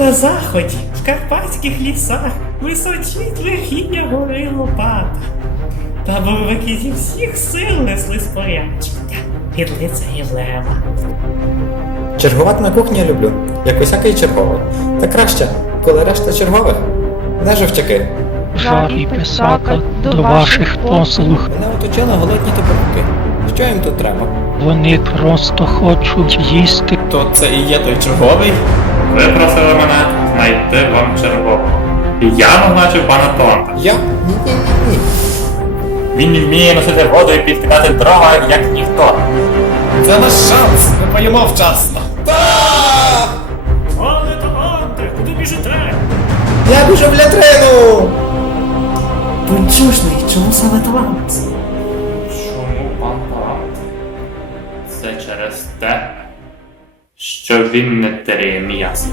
на заході, в карпатських лісах, височить верхіння гори Лопата. Та бойовики зі всіх сил несли спорядження під лицею лева. Чергувати на кухні я люблю, як усякий черговий. Та краще, коли решта чергових не. Жар і писака до ваших послуг. Мене оточили голодні топорки. Що їм тут треба? Вони просто хочуть їсти. То це і є той черговий? Ви просили мене знайти вам чергового. І я назначив пана Торта. Я? Ні-ні-ні. Він вміє носити воду і підкидати дрова, як ніхто. Це наш шанс! Ми поїмо вчасно. Але таланти, куди біжите? Я біжу в лятрину! Бунчужний, чому саме талант? Чому пан Торт? Це через те, що він не тереє м'ясо.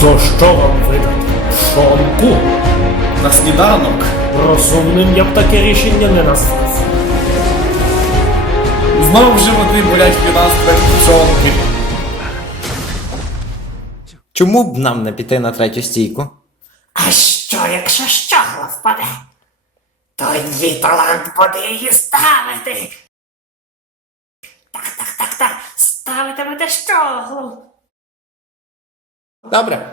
То що вам видати? Шонку? На сніданок. Розумним я б таке рішення не назвав. Знову животи болять від нас пшонки. Чому б нам не піти на третю стійку? А що, якщо щогла впаде? Тоді талант буде її ставити. Ставити буде щоглу. Добре.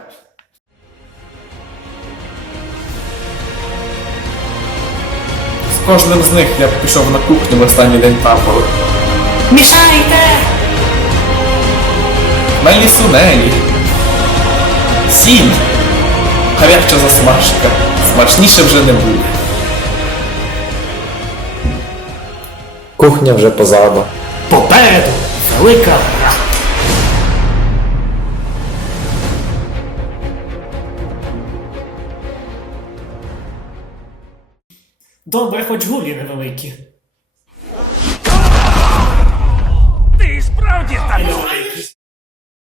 З кожним з них я б пішов на кухню в останній день табору. Мішайте! Мелі сунелі. Сіль. Гаряча засмажка. Смачніше вже не буде. Кухня вже позаду. Попереду велика гра. Добре, хоч гулі невеликі.